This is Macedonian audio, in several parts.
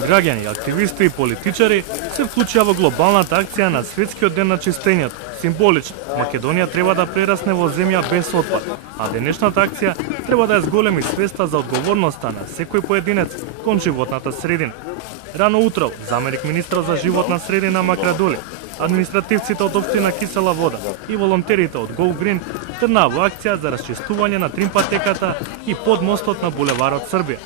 Граѓани, активисти и политичари се вклучија во глобалната акција на Светскиот ден на чистењето. Символично, Македонија треба да прерасне во земја без отпад, а денешната акција треба да ја зголеми свеста за одговорноста на секој поединец кон животната средина. Рано утро, заменик министрот за животна средина Макрадули, административците од општина Кисела вода и волонтерите од Go Green тргнаа во акција за расчистување на тримпатеката и под мостот на булеварот Србија.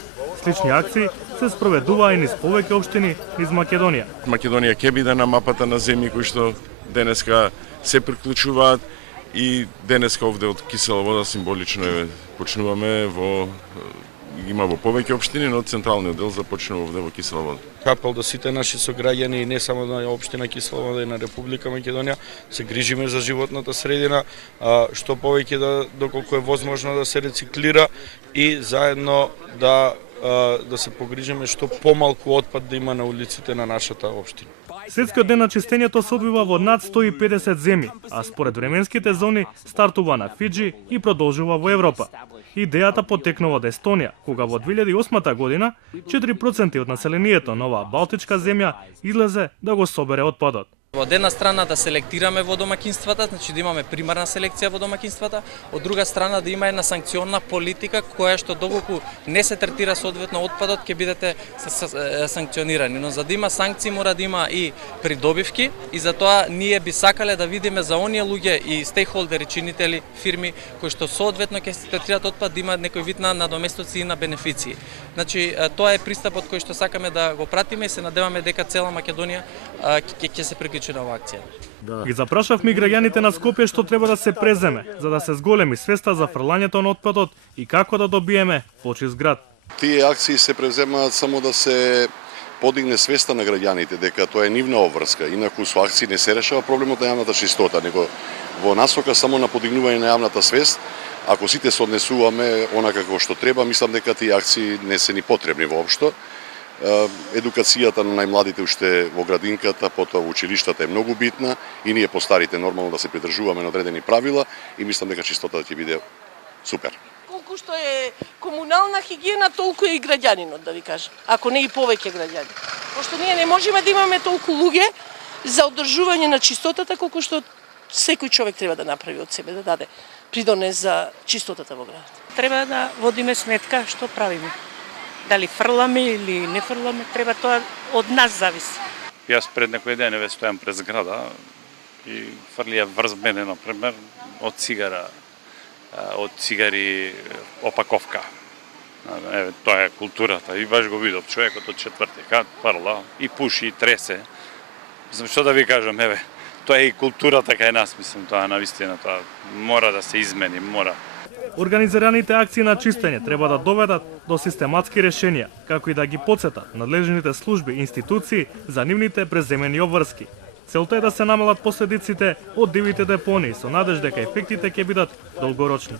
Слични акции се спроведуваа и низ повеќе општини низ Македонија. Македонија ќе биде на мапата на земји кои што денеска се приклучуваат и денеска овде од Кисела вода символично почнуваме има во повеќе општини, но централниот дел започнува овде во Кисела вода. Апел до сите наши сограѓани и не само на општина Кисела вода и на Република Македонија, се грижиме за животната средина, што повеќе доколку е возможно да се рециклира и заедно да се погрижиме што помалку отпад да има на улиците на нашата општина. Светскиот ден на чистењето се одвива во над 150 земји, а според временските зони стартува на Фиџи и продолжува во Европа. Идејата потекнува од Естонија, кога во 2008 година 4% од населението на оваа балтичка земја излезе да го собере отпадот. Од една страна да селектираме во домаќинствата, значи да имаме примарна селекција во домаќинствата, од друга страна да има една санкционна политика која што доколку не се третира соодветно отпадот ќе бидете санкционирани, но за да има санкции мора да има и придобивки и затоа ние би сакале да видиме за оние луѓе и стейкхолдери, чинители, фирми кои што соодветно ќе се третираат отпад да има некој вид на надоместоци и на бенефиции. Значи тоа е пристапот кој што сакаме да го пратиме и се надеваме дека цела Македонија ќе се приклучи на оваа акција. Ги запрашавме и граѓаните на Скопје што треба да се преземе за да се зголеми свеста за фрлањето на отпадот и како да добиеме почист град. Тие акции се преземаат само да се подигне свеста на граѓаните дека тоа е нивна обврска, инаку со акции не се решава проблемот на јавната чистота, него во насока само на подигнување на јавната свест. Ако сите се однесуваме онака како што треба, мислам дека тие акции не се ни потребни воопшто. Едукацијата на најмладите уште во градинката, потоа во училиштата е многу битна и ние постарите нормално да се придржуваме на одредени правила и мислам дека чистотата ќе биде супер. Колку што е комунална хигиена, толку е и граѓанинот, да ви кажам, ако не и повеќе граѓани. Пошто ние не можеме да имаме толку луѓе за одржување на чистотата колку што секој човек треба да направи од себе, да даде придонес за чистотата во градот. Треба да водиме сметка што правиме. Дали фрламе или не фрламе, треба тоа од нас зависи. Јас пред некој ден стојам пред зграда и фрлија врз мене, например, од цигари опаковка. Тоа е културата и баш го видов човекот од четврти кат, фрла и пуши и тресе. Мислам, што да ви кажам, тоа е и културата кај нас, мислам, тоа навистина, тоа мора да се измени, мора. Организираните акции на чистење треба да доведат до систематски решенија, како и да ги потсетат надлежните служби и институции за нивните преземени обврски. Целта е да се намалат последиците од дивите депонии со надеж дека ефектите ќе бидат долгорочни.